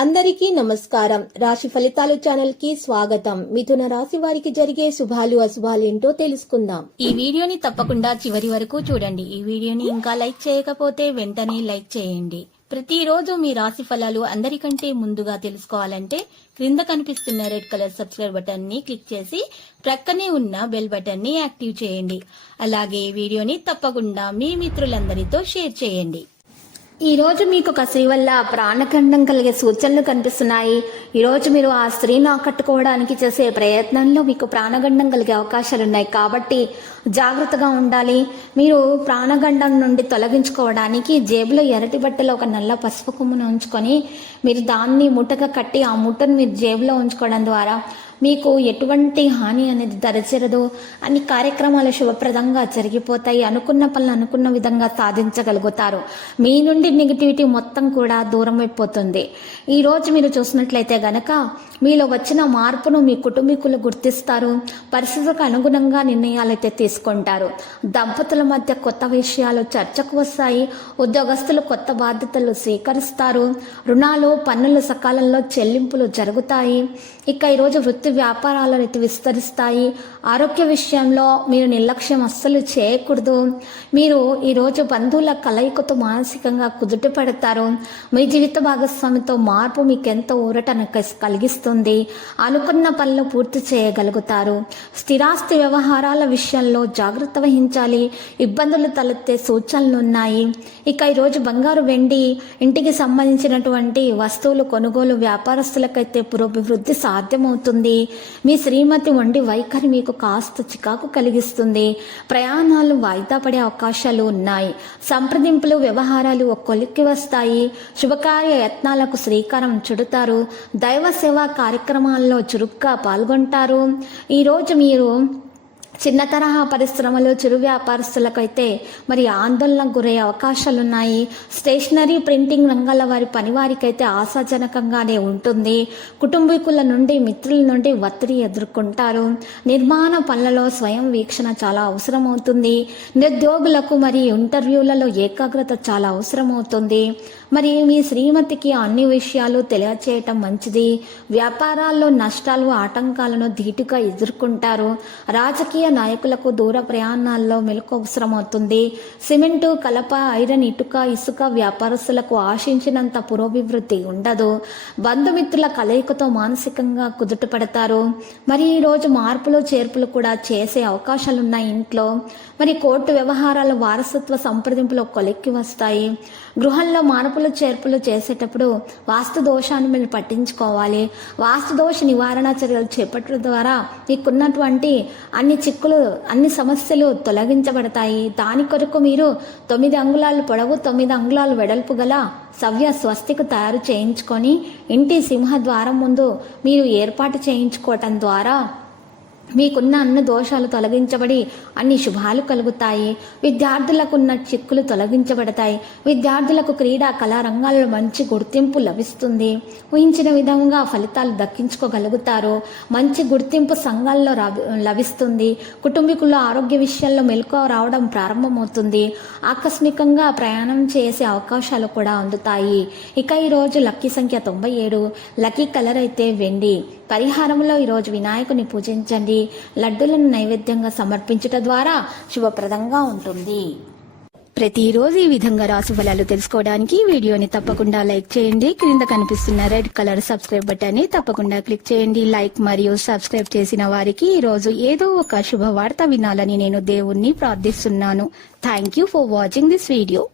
అందరికీ నమస్కారం. రాశి ఫలితాలు ఛానల్ కి స్వాగతం. మిథున రాశి వారికి జరిగే శుభాలు అశుభాలు ఏంటో తెలుసుకుందాం. ఈ వీడియోని తప్పకుండా చివరి వరకు చూడండి. ఈ వీడియోని ఇంకా లైక్ చేయకపోతే వెంటనే లైక్ చేయండి. ప్రతిరోజు మీ రాశి ఫలాలు అందరికంటే ముందుగా తెలుసుకోవాలంటే క్రింద కనిపిస్తున్న రెడ్ కలర్ సబ్స్క్రైబ్ బటన్ ని క్లిక్ చేసి ప్రక్కనే ఉన్న బెల్ బటన్ ని యాక్టివ్ చేయండి. అలాగే ఈ వీడియోని తప్పకుండా మీ మిత్రులందరితో షేర్ చేయండి. ఈ రోజు మీకు ఒక స్త్రీ వల్ల ప్రాణఖండం కలిగే సూచనలు కనిపిస్తున్నాయి. ఈ రోజు మీరు ఆ స్త్రీని ఆకట్టుకోవడానికి చేసే ప్రయత్నంలో మీకు ప్రాణగండం కలిగే అవకాశాలు ఉన్నాయి. కాబట్టి జాగ్రత్తగా ఉండాలి. మీరు ప్రాణగండం నుండి తొలగించుకోవడానికి జేబులో ఎర్రటి బట్టలో ఒక నల్ల పసుపు కొమ్మును ఉంచుకొని మీరు దాన్ని ముట్టగా కట్టి ఆ ముట్టను మీరు జేబులో ఉంచుకోవడం ద్వారా మీకు ఎటువంటి హాని అనేది దరిచేరదు. అన్ని కార్యక్రమాలు శుభప్రదంగా జరిగిపోతాయి. అనుకున్న పనులు అనుకున్న విధంగా సాధించగలుగుతారు. మీ నుండి నెగిటివిటీ మొత్తం కూడా దూరం అయిపోతుంది. ఈ రోజు మీరు చూసినట్లయితే గనక మీలో వచ్చిన మార్పును మీ కుటుంబీకులు గుర్తిస్తారు. పరిస్థితులకు అనుగుణంగా నిర్ణయాలు అయితే తీసుకుంటారు. దంపతుల మధ్య కొత్త విషయాలు చర్చకు వస్తాయి. ఉద్యోగస్తులు కొత్త బాధ్యతలు స్వీకరిస్తారు. రుణాలు పన్నుల సకాలంలో చెల్లింపులు జరుగుతాయి. ఇక ఈరోజు వృత్తి వ్యాపారాలను అయితే విస్తరిస్తాయి. ఆరోగ్య విషయంలో మీరు నిర్లక్ష్యం అస్సలు చేయకూడదు. మీరు ఈరోజు బంధువుల కలయికతో మానసికంగా కుదుట పడతారు. మీ జీవిత భాగస్వామితో మార్పు మీకు ఎంతో ఊరటను కలిగిస్తుంది. అనుకున్న పనులు పూర్తి చేయగలుగుతారు. స్థిరాస్తి వ్యవహారాల విషయంలో జాగ్రత్త వహించాలి. ఇబ్బందులు తలెత్తే సూచనలు ఉన్నాయి. ఇక ఈరోజు బంగారు వెండి ఇంటికి సంబంధించినటువంటి వస్తువులు కొనుగోలు వ్యాపారస్తులకైతే పురోభివృద్ధి సాధ్యమవుతుంది. మీ శ్రీమతి వండి వైఖరి మీకు కాస్త చికాకు కలిగిస్తుంది. ప్రయాణాలు వాయిదా పడే అవకాశాలు ఉన్నాయి. సంప్రదింపులు వ్యవహారాలు ఒక కొలిక్కి వస్తాయి. శుభకార్య యత్నాలకు శ్రీకారం చుడతారు. దైవ సేవా కార్యక్రమాల్లో చురుగ్గా పాల్గొంటారు. ఈరోజు మీరు చిన్న తరహా పరిశ్రమలు చిరు వ్యాపారస్తులకైతే మరి ఆందోళనకు గురయ్యే అవకాశాలున్నాయి. స్టేషనరీ ప్రింటింగ్ రంగాల వారి పని వారికైతే ఆశాజనకంగానే ఉంటుంది. కుటుంబీకుల నుండి మిత్రుల నుండి ఒత్తిడి ఎదుర్కొంటారు. నిర్మాణ పనులలో స్వయం వీక్షణ చాలా అవసరమవుతుంది. నిరుద్యోగులకు మరి ఇంటర్వ్యూలలో ఏకాగ్రత చాలా అవసరమవుతుంది. మరి మీ శ్రీమతికి అన్ని విషయాలు తెలియచేయటం మంచిది. వ్యాపారాల్లో నష్టాలు ఆటంకాలను ధీటుగా ఎదుర్కొంటారు. రాజకీయ నాయకులకు దూర ప్రయాణాల్లో మెలకు అవసరమవుతుంది. సిమెంటు కలప ఐరన్ ఇటుక ఇసుక వ్యాపారస్తులకు ఆశించినంత పురోభివృద్ధి ఉండదు. బంధుమిత్రుల కలయికతో మానసికంగా కుదుటపడతారు. మరి ఈరోజు మార్పులు చేర్పులు కూడా చేసే అవకాశాలున్నాయి ఇంట్లో. మరి కోర్టు వ్యవహారాల వారసత్వ సంప్రదింపులు కొలెక్కి వస్తాయి. గృహంలో మార్పులు చేర్పులు చేసేటప్పుడు వాస్తు దోషాన్ని మీరు పట్టించుకోవాలి. వాస్తు దోష నివారణ చర్యలు చేపట్టడం ద్వారా మీకున్నటువంటి అన్ని సమస్యలు తొలగించబడతాయి. దాని కొరకు మీరు 9 అంగుళాలు పొడవు 9 అంగుళాలు వెడల్పు గల సవ్య స్వస్తికు తయారు చేయించుకొని ఇంటి సింహద్వారం ముందు మీరు ఏర్పాటు చేయించుకోవటం ద్వారా మీకున్న అన్ని దోషాలు తొలగించబడి అన్ని శుభాలు కలుగుతాయి. విద్యార్థులకున్న చిక్కులు తొలగించబడతాయి. విద్యార్థులకు క్రీడా కళా రంగాల్లో మంచి గుర్తింపు లభిస్తుంది. ఊహించిన విధంగా ఫలితాలు దక్కించుకోగలుగుతారు. మంచి గుర్తింపు సంఘాల్లో లభిస్తుంది. కుటుంబీకుల ఆరోగ్య విషయాల్లో మెలకువ రావడం ప్రారంభమవుతుంది. ఆకస్మికంగా ప్రయాణం చేసే అవకాశాలు కూడా అందుతాయి. ఇక ఈరోజు లక్కీ సంఖ్య 97. లక్కీ కలర్ అయితే వెండి. పరిహారంలో ఈరోజు వినాయకుని పూజించండి. లడ్డులను నైవేద్యంగా సమర్పించుట ద్వారా శుభప్రదంగా ఉంటుంది. ప్రతిరోజు ఈ విధంగా రాశి ఫలాలు తెలుసుకోవడానికి వీడియోని తప్పకుండా లైక్ చేయండి. క్రింద కనిపిస్తున్న రెడ్ కలర్ సబ్స్క్రైబ్ బటన్ ని తప్పకుండా క్లిక్ చేయండి. లైక్ మరియు సబ్స్క్రైబ్ చేసిన వారికి ఈ రోజు ఏదో ఒక శుభవార్త వినాలని నేను దేవుణ్ణి ప్రార్థిస్తున్నాను. Thank you for watching this video.